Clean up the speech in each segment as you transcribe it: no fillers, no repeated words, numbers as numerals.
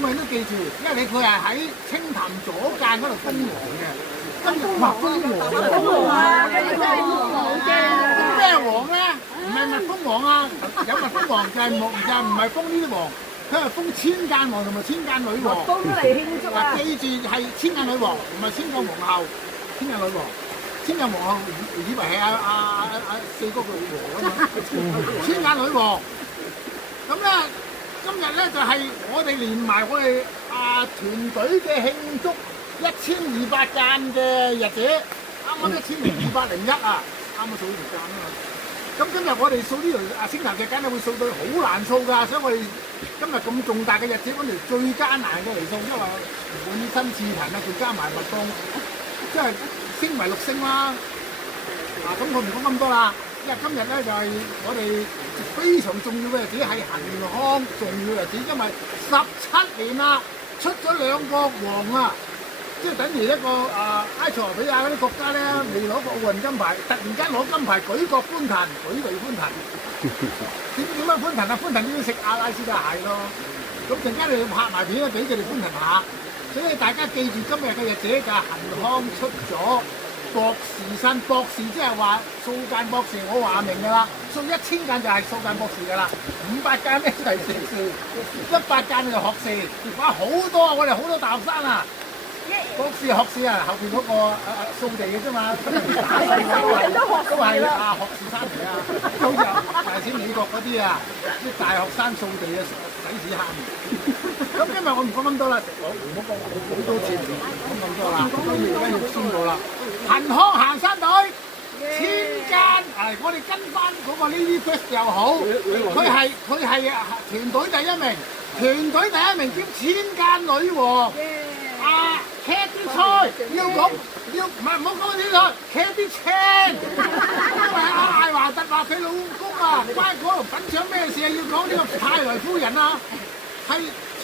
兩個人都記住，因為佢係喺清談左間嗰度封王嘅，跟住話封王啊，咩王咧？唔係蜜蜂王啊，有蜜蜂王就係唔係封呢啲王，佢係封千間王同埋千間女王。封出嚟慶祝啊！記住係千間女王，唔係千間皇后，千間女王。千間皇后以為係四哥個老婆啊嘛，千間女王。咁咧，今日咧就係我哋連埋我哋團隊嘅慶祝1200間嘅日子，啱啱1201啊，啱啱數呢條間啊嘛。咁今日我哋數呢條清談嘅間咧，會數到好難數㗎，所以我哋今日咁重大嘅日子，揾條最艱難嘅嚟數，因為本身次頻啊，仲加埋蜜蜂，即係升為6星啦。咁我唔講咁多啦，因為今日咧就係我哋非常重要嘅日子，係恆康重要日子，因為17年啦，出咗2個王啊！即係等於一個埃塞俄比亞嗰啲國家咧，未攞過奧運金牌，突然間攞金牌，舉國歡騰，舉地歡騰。點樣歡騰啊？歡騰要食阿拉斯加蟹咯。咁陣間你拍埋片咧，俾佢哋歡騰下。所以大家記住今日嘅日子就係恆康出咗博士生，博士即係話數間博士，我話明㗎啦，數1000間就係數間博士㗎啦，500間咧就係碩士，100間就學士，哇好多啊！我哋好多大學生啊！博士學士啊，後邊嗰個掃地嘅啫嘛，都係學士生嚟啊，好似大似美國嗰啲啊，啲大學生掃地啊，洗屎坑。咁今日我唔講咁多啦，我唔好講好多次，唔講咁多啦，而家要宣佈啦，恆康行山隊1000間，我哋跟翻嗰個 Lady First 又好，佢係團隊第一名，團隊第一名兼1000間女王。騎啲菜要講唔好講啲菜，騎啲青，因為艾華特話佢老公啊，關嗰度品腸咩事啊？要講呢個泰來夫人啊，係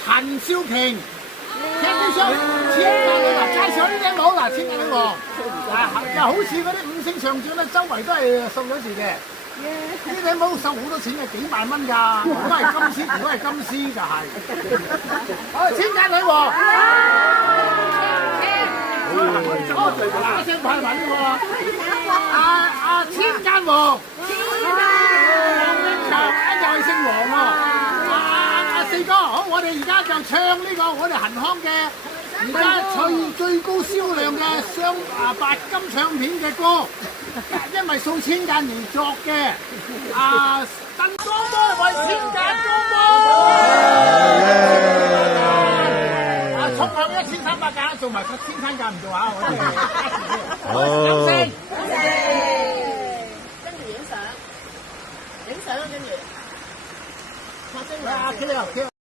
陳少瓊，騎啲菜1000間女王，介紹呢頂帽嗱，1000間女王，就好似嗰啲5星上將咧，周圍都係瘦咗字嘅。呢頂帽收好多錢嘅，幾萬蚊㗎。如果係金絲就係。好，1000間女王。嗱，聲派埋呢個1000間王，王永強又係姓王喎。四哥，好，我哋而家就唱呢個我哋恆康嘅而家最高銷量嘅白金唱片嘅歌，因為數1000間而作嘅。鄧光波為1000間光波。衝向1300間，做埋1000間唔做啊！我哋掌聲，跟住影相，跟住拍張相。